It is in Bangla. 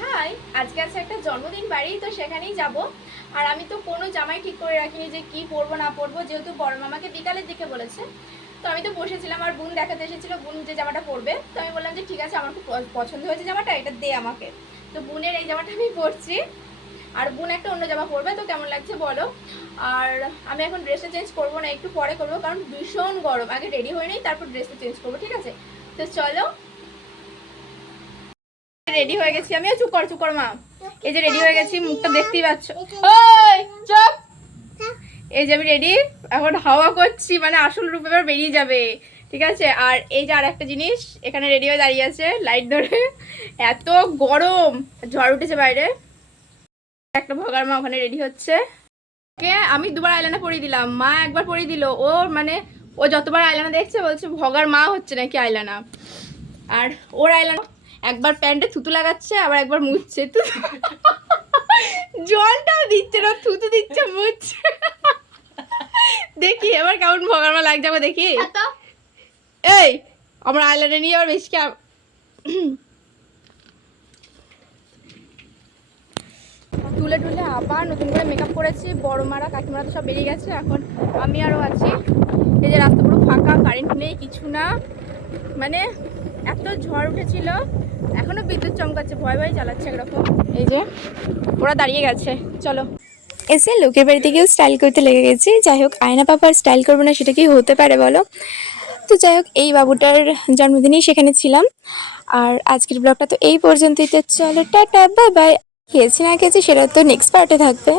হাই, আজকে আছে একটা জন্মদিন বাড়ি, তো সেখানেই যাব। আর আমি তো কোনো জামাই ঠিক করে রাখিনি যে কি পরবো না পরবো, যেহেতু বড় মামাকে বিকালের দিকে বলেছে। তো আমি তো বসেছিলাম, আর বোন দেখাতে এসেছিল বোন যে জামাটা পরবে। তো আমি বললাম যে ঠিক আছে, আমার খুব পছন্দ হয়েছে জামাটা, এটা দে আমাকে। তো বোনের এই জামাটা আমি পরছি, আর বোন একটা অন্য জামা পরবে। তো কেমন লাগছে বলো। আর আমি এখন ড্রেসটা চেঞ্জ করবো না, একটু পরে করবো, কারণ ভীষণ গরম। আগে রেডি হয়ে নেই, তারপর ড্রেসটা চেঞ্জ করবো, ঠিক আছে? তো চলো, রেডি হয়ে গেছি আমিও। চুপ কর চুপ কর মা। এই যে রেডি হয়ে গেছি, মুখটা দেখতেই পাচ্ছ। ওই চুপ। এই যে আমি রেডি, এখন হাওয়া করছি, মানে আসল রূপ এবার বেরিয়ে যাবে, ঠিক আছে? আর এই যে আর একটা জিনিস, এখানে রেডি হয়ে দাঁড়িয়ে আছে লাইট ধরে, এত গরম, ঝড় উঠেছে বাইরে। একটা ভগার মা ওখানে রেডি হচ্ছে। কে আমি দুবার আইলানা পরিয়ে দিলাম, মা একবার পরিয়ে দিল। ও মানে ও যতবার আইলানা দেখছে বলছে ভগার মা হচ্ছে নাকি আইলানা। আর ওর আইলানা একবার প্যান্টে থুতু লাগাচ্ছে, আবার একবার মুছছে, জলটাও দিচ্ছে না, থুতু দিচ্ছে, মুছছে। দেখি এবার কেমন ভগার মা লাগ যাবে, দেখি। এই আমার আইলাইনার নিয়ে আবার বেশি তুলে টুলে আবার নতুন করে মেকআপ করেছি। বড় মারা কাকিমারা তো সব বেরিয়ে গেছে, এখন আমি আরও আছি। এই যে রাস্তা পুরো ফাঁকা, কারেন্ট নেই, কিছু না, মানে এত ঝড় উঠেছিল। এখনো বিদ্যুৎ চমকাচ্ছে, ভয় ভয় চালাচ্ছে একরকম। এই যে ওরা দাঁড়িয়ে গেছে, চলো। এসে লোকের বাড়িতে গিয়েও স্টাইল করতে লেগে গেছি। যাই হোক, আয়না পাপার স্টাইল করবো না সেটা কি হতে পারে বলো? তো যাই হোক, এই বাবুটার জন্মদিনেই সেখানে ছিলাম। আর আজকের ব্লগটা তো এই পর্যন্তই। তো চলো, টাটা, বাই বাই। খেয়েছি না খেয়েছি সেটা তো নেক্সট পার্টে থাকবে।